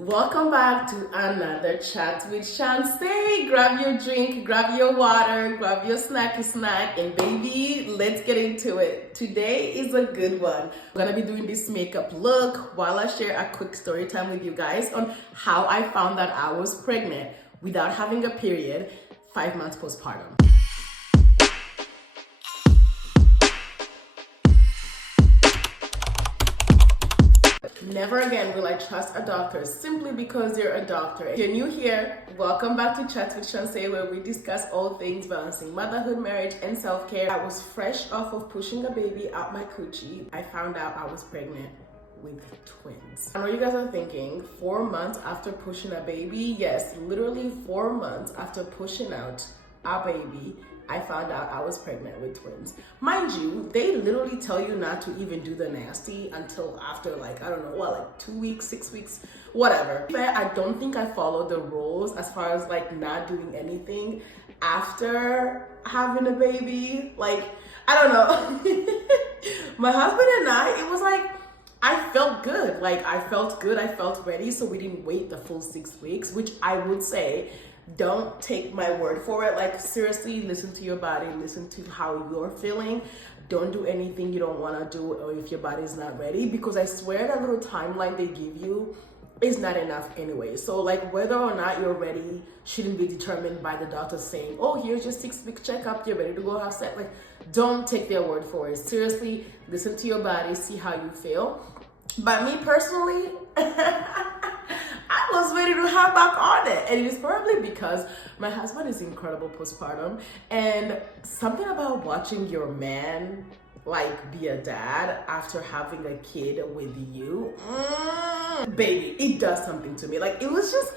Welcome back to another chat with Shanse. Grab your drink, grab your water, grab your snack, and baby, let's get into it. Today is a good one. I'm gonna be doing this makeup look while I share a quick story time with you guys on how I found that I was pregnant without having a period 5 months postpartum. Never again will I trust a doctor simply because you're a doctor. If you're new here, welcome back to Chats with Shanse, where we discuss all things balancing motherhood, marriage, and self-care. I was fresh off of pushing a baby out my coochie. I found out I was pregnant with twins. I know you guys are thinking, 4 months after pushing a baby? Yes, literally 4 months after pushing out a baby, I found out I was pregnant with twins. Mind you, they literally tell you not to even do the nasty until after like 2 weeks, 6 weeks, whatever. I don't think I followed the rules as far as like not doing anything after having a baby. Like, I don't know. My husband and it was like, I felt good. Like, I felt good, I felt ready, so we didn't wait the full 6 weeks, which I would say, don't take my word for it. Like, seriously, listen to your body, listen to how you're feeling. Don't do anything you don't want to do or if your body's not ready, because I swear that little timeline they give you is not enough anyway. So like, whether or not you're ready shouldn't be determined by the doctor saying, oh, here's your 6-week checkup, you're ready to go have sex. Like, don't take their word for it. Seriously, listen to your body, see how you feel. But me personally, I was ready to hop back on it. And it is probably because my husband is incredible postpartum. And something about watching your man like be a dad after having a kid with you, baby, it does something to me. Like, it was just,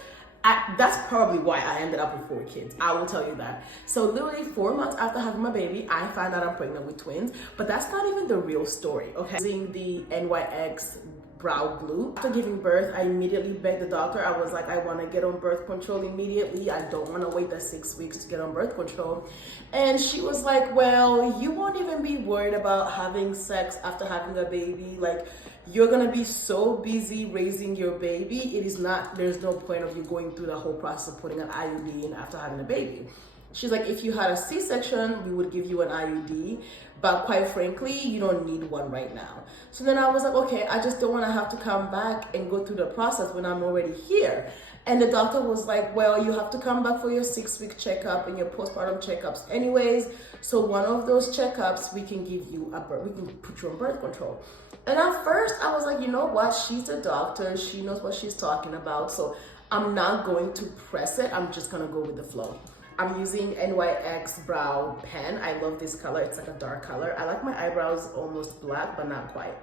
that's probably why I ended up with 4 kids. I will tell you that. So literally 4 months after having my baby, I found out I'm pregnant with twins. But that's not even the real story, okay? Using the NYX brow glue. After giving birth, I immediately begged the doctor. I was like, I want to get on birth control immediately. I don't want to wait the 6 weeks to get on birth control. And she was like, well, you won't even be worried about having sex after having a baby. Like, you're going to be so busy raising your baby. There's no point of you going through the whole process of putting an IUD in after having a baby. She's like, if you had a C-section, we would give you an IUD, but quite frankly, you don't need one right now. So then I was like, okay, I just don't want to have to come back and go through the process when I'm already here. And the doctor was like, well, you have to come back for your 6-week checkup and your postpartum checkups anyways. So one of those checkups, we can give you we can put you on birth control. And at first I was like, you know what? She's a doctor. She knows what she's talking about. So I'm not going to press it. I'm just going to go with the flow. I'm using NYX brow pen. I love this color. It's like a dark color. I like my eyebrows almost black, but not quite.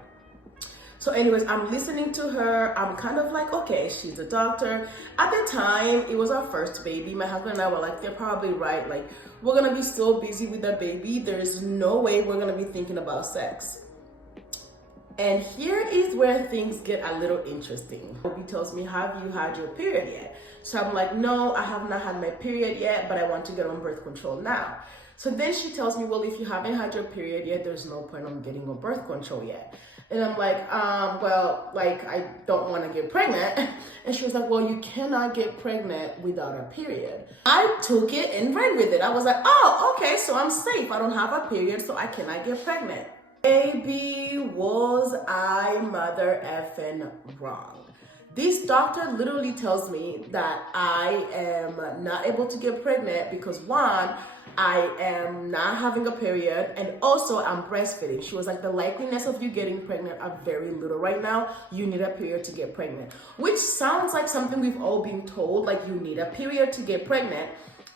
So anyways, I'm listening to her. I'm kind of like, okay, she's a doctor. At the time, it was our first baby. My husband and I were like, they're probably right. Like, we're going to be so busy with the baby. There's no way we're going to be thinking about sex. And here is where things get a little interesting. He tells me, have you had your period yet? So I'm like, no, I have not had my period yet, but I want to get on birth control now. So then she tells me, well, if you haven't had your period yet, there's no point on getting on birth control yet. And I'm like, I don't want to get pregnant. And she was like, well, you cannot get pregnant without a period. I took it and ran with it. I was like, oh, okay, so I'm safe. I don't have a period, so I cannot get pregnant. Baby, was I mother effing wrong. This doctor literally tells me that I am not able to get pregnant because, one, I am not having a period, and also I'm breastfeeding. She was like, the likeliness of you getting pregnant are very little right now. You need a period to get pregnant, which sounds like something we've all been told, like you need a period to get pregnant.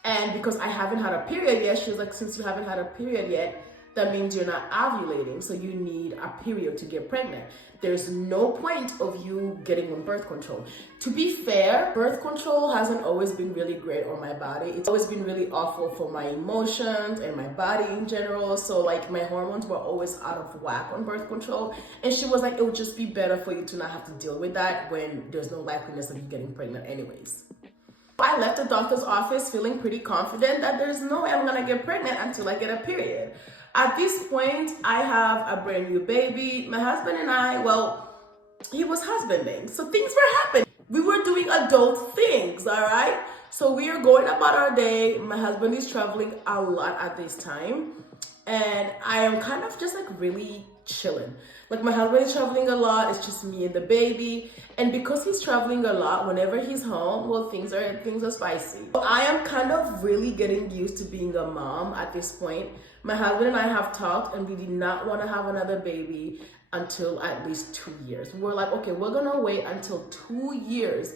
And because I haven't had a period yet, she was like, since you haven't had a period yet, that means you're not ovulating, so you need a period to get pregnant. There's no point of you getting on birth control. To be fair, birth control hasn't always been really great on my body. It's always been really awful for my emotions and my body in general. So like, my hormones were always out of whack on birth control. And she was like, it would just be better for you to not have to deal with that when there's no likeliness of you getting pregnant anyways. I left the doctor's office feeling pretty confident that there's no way I'm gonna get pregnant until I get a period. At this point, I have a brand new baby. My husband and I, well, he was husbanding, so things were happening. we were doing adult things, all right? So we are going about our day. My husband is traveling a lot at this time, and I am kind of just like really chilling. Like my husband is traveling a lot, it's just me and the baby. And because he's traveling a lot, whenever he's home, well, things are spicy. I am kind of really getting used to being a mom at this point. My husband and I have talked, and we did not want to have another baby until at least 2 years. We're like, okay, we're gonna wait until 2 years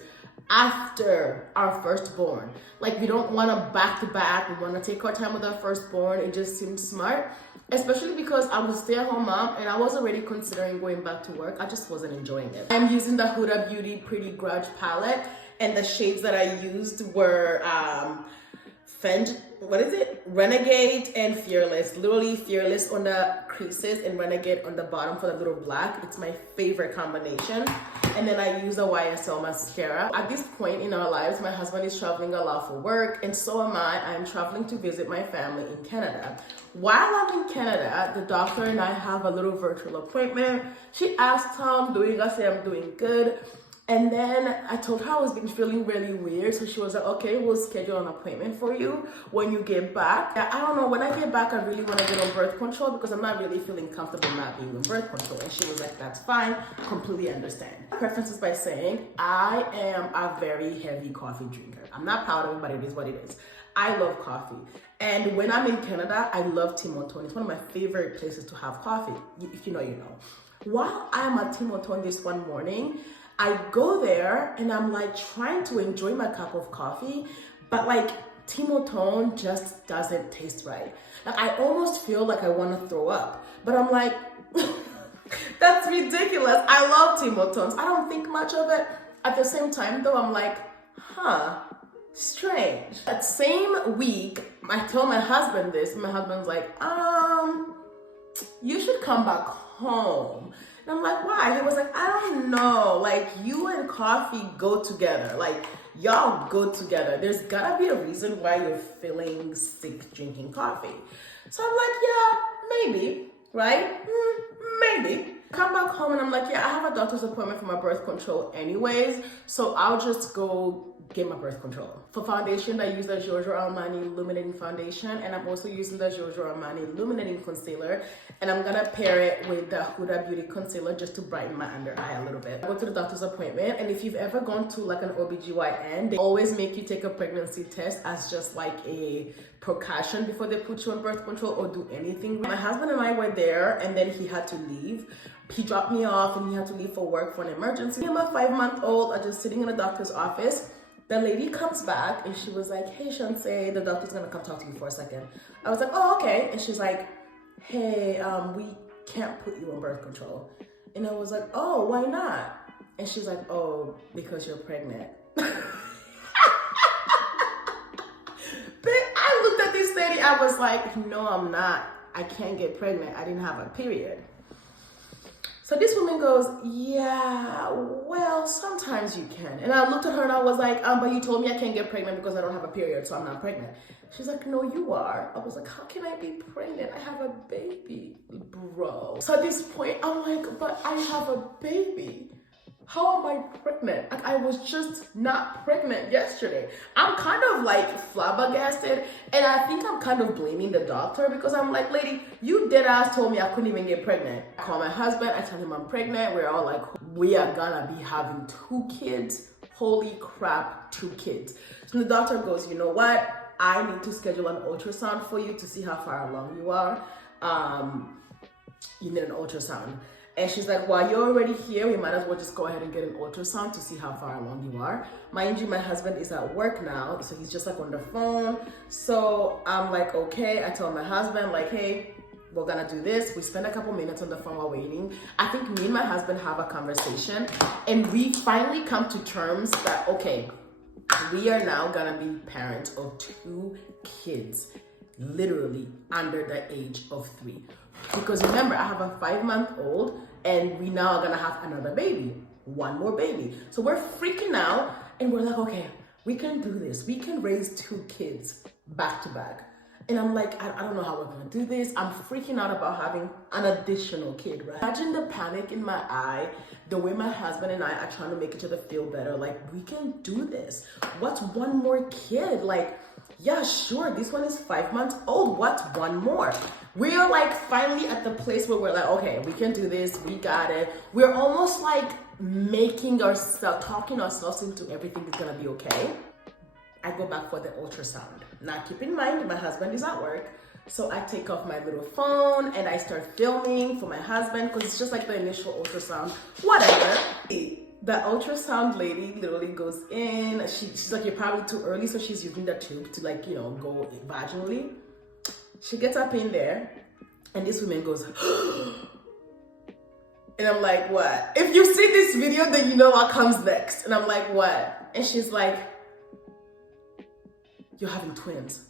after our firstborn. Like, we don't want to back to back. We want to take our time with our firstborn. It just seems smart, especially because I was a stay-at-home mom and I was already considering going back to work. I just wasn't enjoying it. I'm using the Huda Beauty Pretty Grudge palette, and the shades that I used were Renegade and Fearless. Literally Fearless on the creases and Renegade on the bottom for the little black. It's my favorite combination. And then I use a YSL mascara. At this point in our lives, my husband is traveling a lot for work, and so am I. I'm traveling to visit my family in Canada. While I'm in Canada, the doctor and I have a little virtual appointment. She asked how I'm doing. I say I'm doing good. And then I told her I was been feeling really weird. So she was like, okay, we'll schedule an appointment for you when you get back. I don't know, when I get back, I really want to get on birth control because I'm not really feeling comfortable not being on birth control. And she was like, that's fine, completely understand. Preferences by saying, I am a very heavy coffee drinker. I'm not proud of it, but it is what it is. I love coffee. And when I'm in Canada, I love Tim Hortons. It's one of my favorite places to have coffee. If you know, you know. While I'm at Tim Hortons this one morning, I go there and I'm like trying to enjoy my cup of coffee, but like Tim Hortons just doesn't taste right. Like I almost feel like I want to throw up, but I'm like, that's ridiculous. I love Tim Hortons. I don't think much of it. At the same time though, I'm like, strange. That same week, I tell my husband this, and my husband's like, you should come back home. And I'm like, why? He was like, I don't know. Like, you and coffee go together. Like, y'all go together. There's gotta be a reason why you're feeling sick drinking coffee. So I'm like, yeah, maybe, right? Maybe. Come back home and I'm like, yeah, I have a doctor's appointment for my birth control anyways, so I'll just go get my birth control. For foundation, I use the Giorgio Armani Illuminating Foundation, and I'm also using the Giorgio Armani Illuminating Concealer, and I'm gonna pair it with the Huda Beauty Concealer just to brighten my under eye a little bit. I go to the doctor's appointment, and if you've ever gone to like an OBGYN, they always make you take a pregnancy test as just like a precaution before they put you on birth control or do anything. My husband and I were there, and then he had to leave. He dropped me off and he had to leave for work for an emergency. I'm a 5-month-old, I'm just sitting in the doctor's office. The lady comes back and she was like, hey, Shansay, the doctor's gonna come talk to you for a second. I was like, oh, okay. And she's like, hey, we can't put you on birth control. And I was like, oh, why not? And she's like, oh, because you're pregnant. But I looked at this lady, I was like, no, I'm not. I can't get pregnant. I didn't have a period. So this woman goes, yeah, well, sometimes you can. And I looked at her and I was like, but you told me I can't get pregnant because I don't have a period, so I'm not pregnant. She's like, no, you are. I was like, how can I be pregnant? I have a baby, bro. So at this point, I'm like, but I have a baby. How am I pregnant? Like, I was just not pregnant yesterday. I'm kind of like flabbergasted, and I think I'm kind of blaming the doctor because I'm like, lady, you dead ass told me I couldn't even get pregnant. I call my husband, I tell him I'm pregnant. We're all like, we are gonna be having 2 kids. Holy crap, 2 kids. So the doctor goes, you know what? I need to schedule an ultrasound for you to see how far along you are. You need an ultrasound. And she's like, well, you're already here. We might as well just go ahead and get an ultrasound to see how far along you are. Mind you, my husband is at work now, so he's just like on the phone. So I'm like, okay. I tell my husband, like, hey, we're gonna do this. We spend a couple minutes on the phone while waiting. I think me and my husband have a conversation, and we finally come to terms that, okay, we are now gonna be parents of 2 kids, literally under the age of 3. Because remember, I have a 5-month-old, and we now are gonna have another baby, 1 more baby. So we're freaking out, and we're like, okay, we can do this. We can raise 2 kids back to back. And I'm like, I don't know how we're gonna do this. I'm freaking out about having an additional kid, right? Imagine the panic in my eye, the way my husband and I are trying to make each other feel better. Like, we can do this. What's one more kid? Like, yeah, sure, this one is 5 months old. What's one more? We're like finally at the place where we're like, okay, we can do this. We got it. We're almost like making ourselves, talking ourselves into everything is gonna be okay. I go back for the ultrasound. Now keep in mind, my husband is at work. So I take off my little phone and I start filming for my husband because it's just like the initial ultrasound, whatever. The ultrasound lady literally goes in. She's like, you're probably too early. So she's using the tube to like, go vaginally. She gets up in there and this woman goes, and I'm like, what? If you see this video, then you know what comes next. And I'm like, what? And she's like, you're having twins.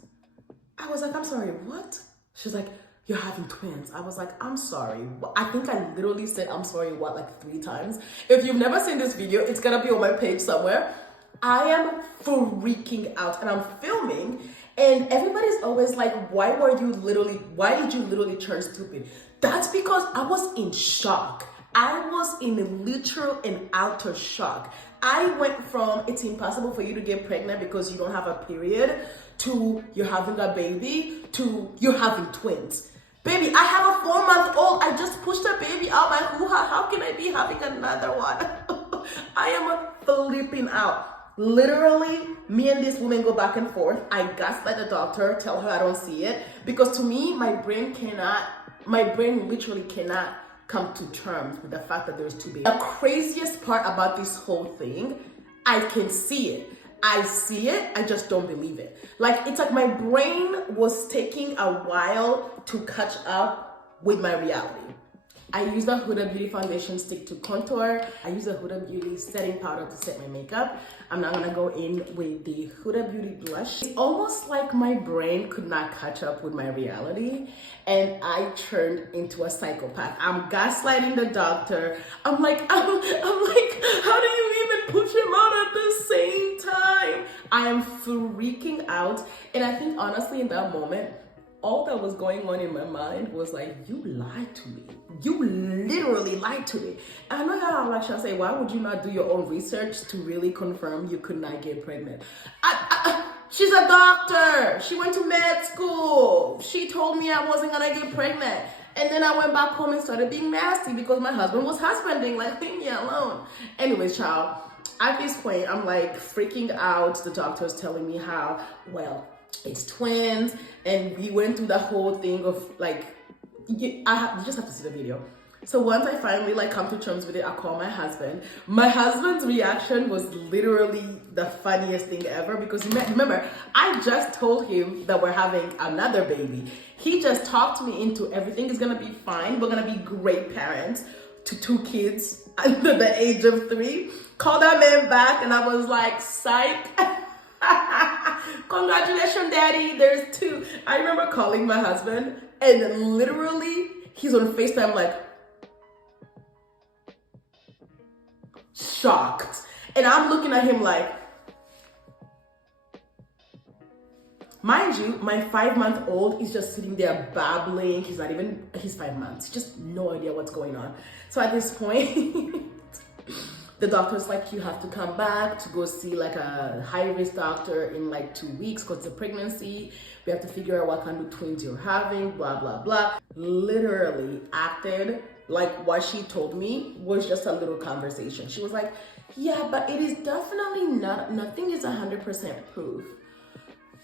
I was like, I'm sorry, what? She's like, you're having twins. I was like, I'm sorry. I think I literally said, I'm sorry, what, like 3 times? If you've never seen this video, it's gonna be on my page somewhere. I am freaking out and I'm filming and everybody's always like, why did you literally turn stupid? That's because I was in shock. I was in literal and outer shock. I went from it's impossible for you to get pregnant because you don't have a period to you're having a baby to you're having twins. Baby, I have a 4-month-old. I just pushed a baby out my hoo-ha. How can I be having another one? I am flipping out. Literally, me and this woman go back and forth. I gaslight the doctor, tell her I don't see it. Because to me, my brain literally cannot come to terms with the fact that there's 2 babies. The craziest part about this whole thing, I can see it. I see it, I just don't believe it. Like, it's like my brain was taking a while to catch up with my reality. I use the Huda Beauty foundation stick to contour. I use the Huda Beauty setting powder to set my makeup. I'm not gonna go in with the Huda Beauty blush. It's almost like my brain could not catch up with my reality and I turned into a psychopath. I'm gaslighting the doctor. I'm like, how do you even push him out at the same time? I am freaking out. And I think honestly in that moment, all that was going on in my mind was like, you lied to me. You literally lied to me. And I know y'all are like, Shanse, why would you not do your own research to really confirm you could not get pregnant? She's a doctor. She went to med school. She told me I wasn't gonna get pregnant. And then I went back home and started being nasty because my husband was husbanding, like, leave me alone. Anyways, child, at this point, I'm like freaking out. The doctor's telling me how, well, it's twins, and we went through the whole thing of like, you just have to see the video. So once I finally like come to terms with it, I call my husband. My husband's reaction was literally the funniest thing ever because remember, I just told him that we're having another baby. He just talked me into everything is gonna be fine. We're gonna be great parents to 2 kids under the age of 3. Called that man back and I was like, psych. Congratulations, daddy, there's 2. I remember calling my husband and literally he's on FaceTime like shocked. And I'm looking at him like, mind you, my 5-month-old is just sitting there babbling. He's 5 months. Just no idea what's going on. So at this point, the doctor's like, you have to come back to go see like a high-risk doctor in like 2 weeks because it's a pregnancy. We have to figure out what kind of twins you're having, blah, blah, blah. Literally acted like what she told me was just a little conversation. She was like, yeah, but it is definitely nothing is 100% proof.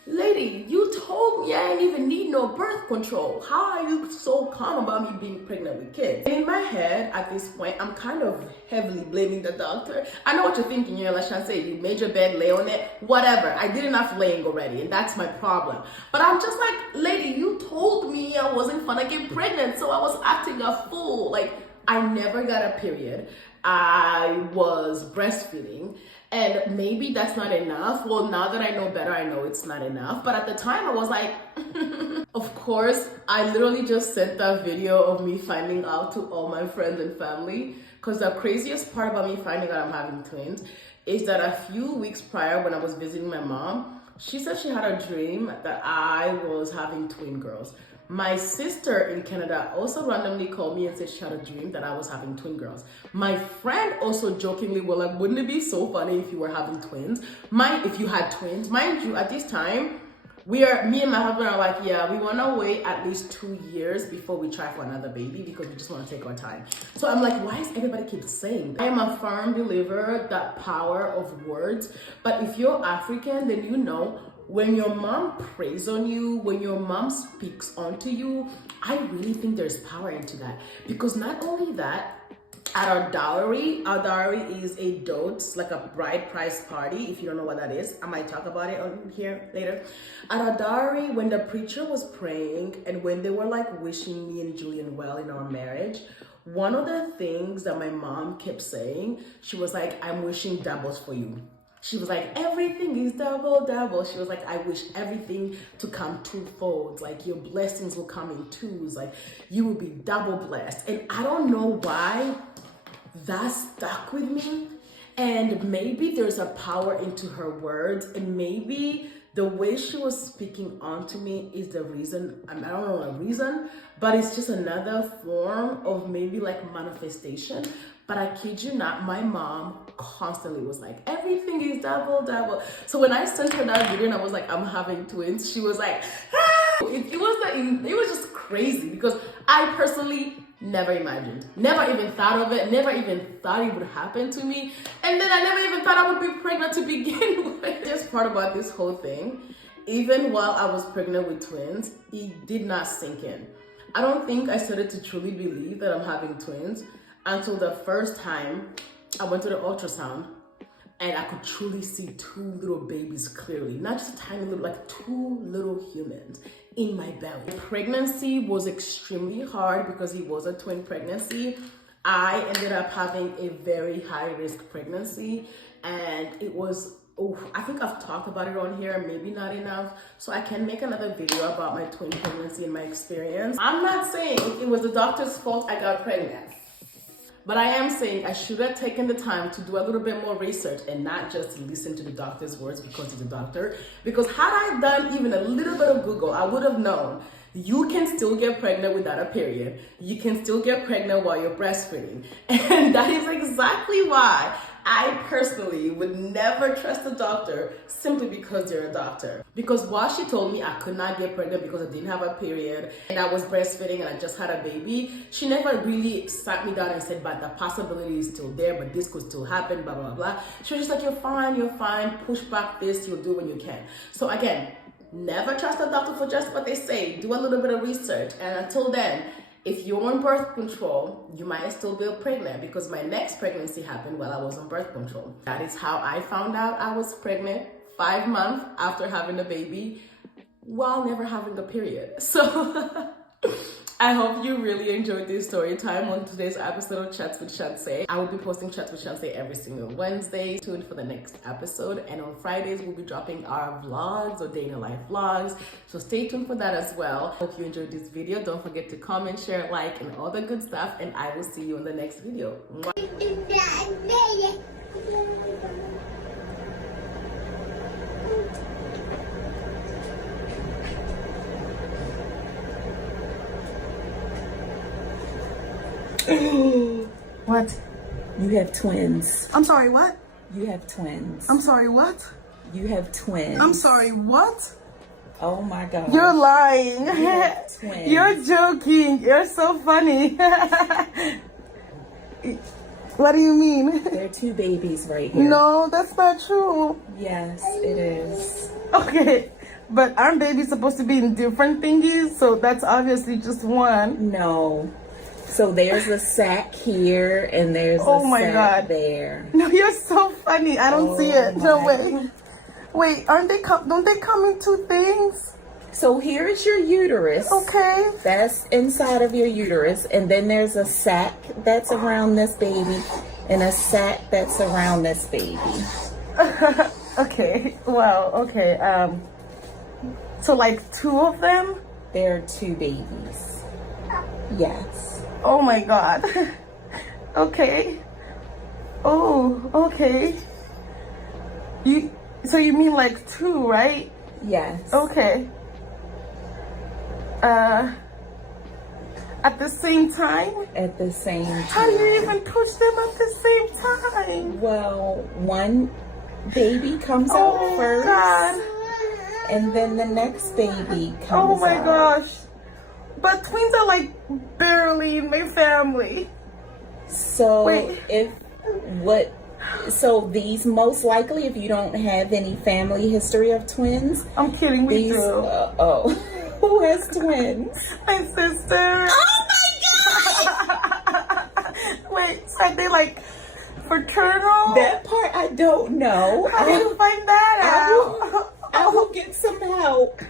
Lady, you told me I didn't even need no birth control. How are you so calm about me being pregnant with kids? In my head, at this point, I'm kind of heavily blaming the doctor. I know what you're thinking. You're like, Shanse, you made your bed, lay on it, whatever. I did enough laying already, and that's my problem. But I'm just like, lady, you told me I wasn't gonna get pregnant, so I was acting a fool. Like, I never got a period. I was breastfeeding. And maybe that's not enough. Well, now that I know better, I know it's not enough. But at the time, I was like, of course, I literally just sent that video of me finding out to all my friends and family. Because the craziest part about me finding out I'm having twins is that a few weeks prior when I was visiting my mom, She said she had a dream that I was having twin girls. My sister in Canada also randomly called me and said she had a dream that I was having twin girls. My friend also jokingly was like, wouldn't it be so funny if you were having twins? If you had twins. Mind you, at this time, me and my husband are like, yeah, we want to wait at least 2 years before we try for another baby because we just want to take our time. So I'm like, why is everybody keep saying that? I am a firm believer that power of words. But if you're African, then you know, when your mom prays on you, when your mom speaks onto you, I really think there's power into that. Because not only that, at our dowry is a dot, like a bride price party. If you don't know what that is, I might talk about it on here later. At our dowry, when the preacher was praying and when they were like wishing me and Julian well in our marriage, one of the things that my mom kept saying, she was like, I'm wishing doubles for you. She was like, everything is double, double. She was like, I wish everything to come twofold. Like your blessings will come in twos. Like you will be double blessed. And I don't know why that stuck with me. And maybe there's a power into her words. And maybe the way she was speaking onto me is the reason. I don't know a reason, but it's just another form of maybe like manifestation. But I kid you not, my mom constantly was like, everything is double, double. So when I sent her that video and I was like, I'm having twins, she was like, ah! It was just crazy because I personally never imagined, never even thought of it, never even thought it would happen to me. And then I never even thought I would be pregnant to begin with. Just part about this whole thing, even while I was pregnant with twins, it did not sink in. I don't think I started to truly believe that I'm having twins until the first time I went to the ultrasound and I could truly see 2 little babies clearly. Not just tiny little, like 2 little humans in my belly. Pregnancy was extremely hard because it was a twin pregnancy. I ended up having a very high risk pregnancy and it was, I think I've talked about it on here, maybe not enough. So I can make another video about my twin pregnancy and my experience. I'm not saying it was the doctor's fault I got pregnant. But I am saying I should have taken the time to do a little bit more research and not just listen to the doctor's words because he's a doctor. Because had I done even a little bit of Google, I would have known you can still get pregnant without a period. You can still get pregnant while you're breastfeeding. And that is exactly why I personally would never trust a doctor simply because they're a doctor. Because while she told me I could not get pregnant because I didn't have a period and I was breastfeeding and I just had a baby, she never really sat me down and said, but the possibility is still there, but this could still happen, blah, blah, blah. She was just like, you're fine, push back this, you'll do when you can. So again, never trust a doctor for just what they say. Do a little bit of research. And until then, if you're on birth control, you might still be pregnant because my next pregnancy happened while I was on birth control. That is how I found out I was pregnant 5 months after having a baby while never having a period. So I hope you really enjoyed this story time on today's episode of Chats with Shansay. I will be posting Chats with Shansay every single Wednesday. Tune for the next episode. And on Fridays, we'll be dropping our vlogs or day in a life vlogs. So stay tuned for that as well. Hope you enjoyed this video. Don't forget to comment, share, like, and all the good stuff. And I will see you in the next video. What? You have twins. I'm sorry, what? You have twins. I'm sorry, what? You have twins. I'm sorry, what? Oh my God. You're lying. You have twins. You're joking. You're so funny. What do you mean? There are 2 babies right here. No, that's not true. Yes, it is. Okay, but aren't babies supposed to be in different thingies? So that's obviously just one. No. So there's a sack here and there's a sack there. No, you're so funny. I don't see it. No way. Wait, don't they come in 2 things? So here's your uterus. Okay. That's inside of your uterus. And then there's a sack that's around this baby and a sack that's around this baby. Okay. Well, okay. So like 2 of them? There are 2 babies. Yes. Oh my God. Okay. Oh, okay. So you mean like 2, right? Yes. Okay. At the same time? At the same time. How do you even push them at the same time? Well, one baby comes out first. God. And then the next baby comes out. Oh my gosh. But twins are like barely in my family. So Wait. So these most likely, if you don't have any family history of twins, I'm kidding, we these do. who has twins? My sister. Oh my god! Wait, are they like fraternal? That part I don't know. How do you find that out? I will get some help.